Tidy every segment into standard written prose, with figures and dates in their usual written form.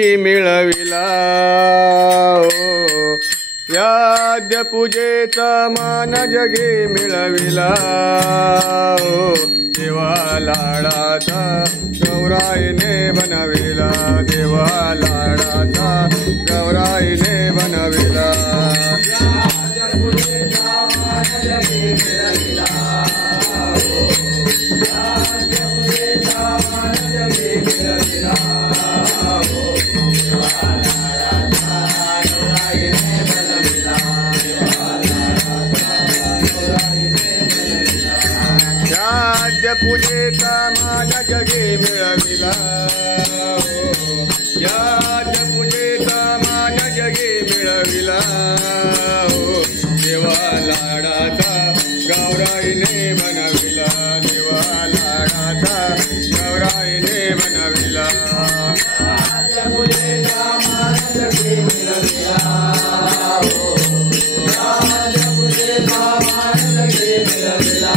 जगी मिळविला याद्य पूजेचा मान जगी मिळविला देवा लाडाचा गौराईने बनविला देवा लाडाचा गौराईने बनविला पूजेचा मान जगी मिळविला याद पूजेचा मान जगी मिळविला देवा लाडाचा गौराईने बनविला देवा लाडाचा गौराईने बनविला पूजेचा मान जगी मिळविला पूजेचा मान जगी मिळविला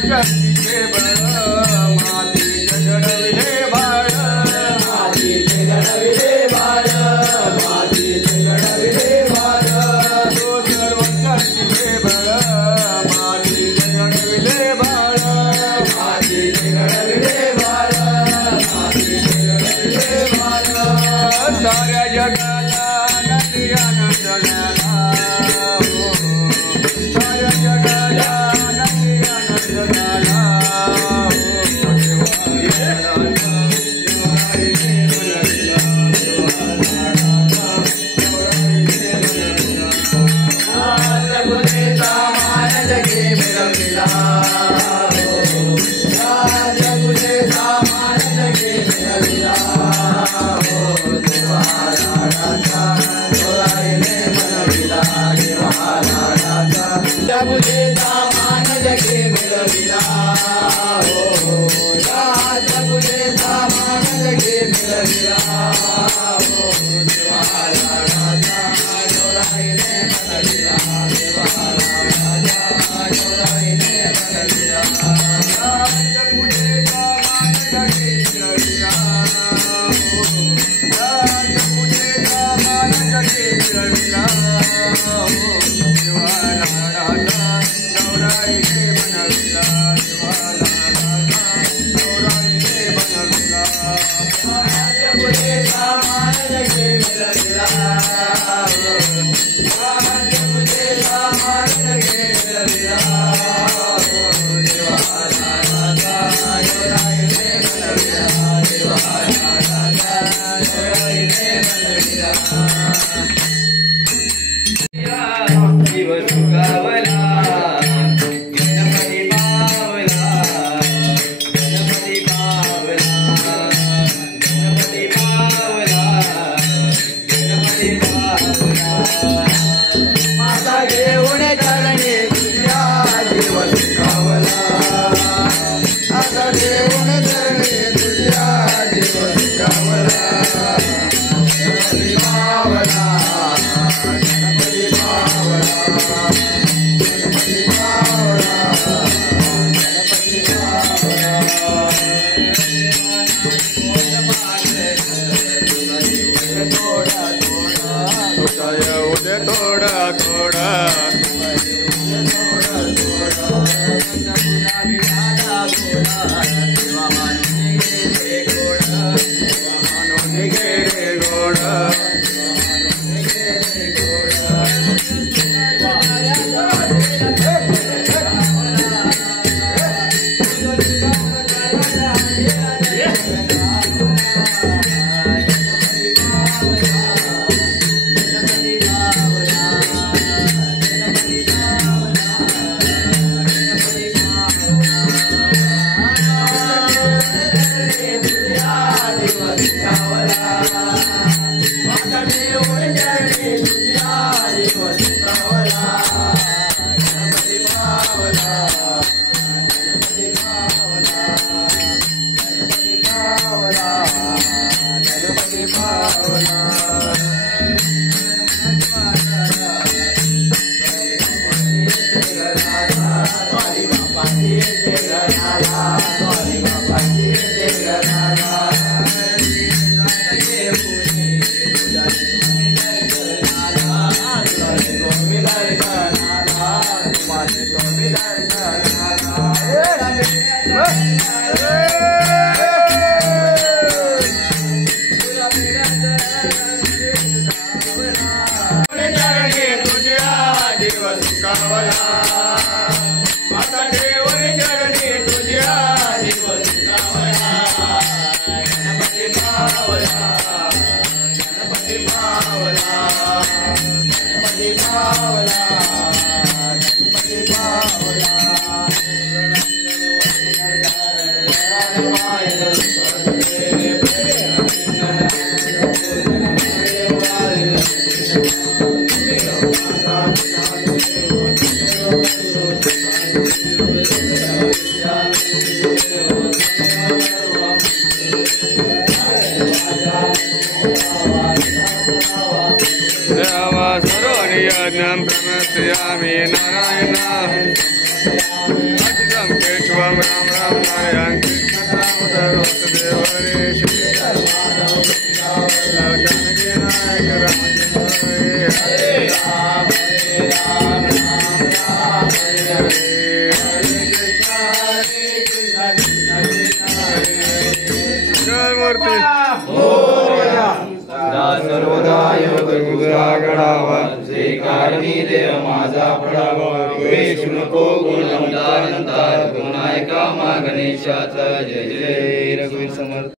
शक्तीचे बळ मातीचे घडविले बाळ मातीचे घडविले बाळ मातीचे घडविले बाळ तो सर्व शक्तीचे बळ मातीचे घडविले बाळ मातीचे घडविले बाळ मातीचे घडविले बाळ साऱ्या जगाला आनंदी आनंद झाला साऱ्या जगाला मुझे सामान जगे मिलविला मुझे सामान जगे मिलविला यज्ञं प्रमथयामि नारायण अच्युतं केशवं राम राम नारायण कृष्णदामोदरवसुदेवरे जानकी नायक रामचंद्र हरे राम राम राम हरे हरे कृष्ण जय मूर्ति सर्वदाय गडावा श्रीकारणी देव माझा पडावा विष्णू नको गुणवंता गुणायका मा गणेशाचा जय जय रघुवीर समर्थ।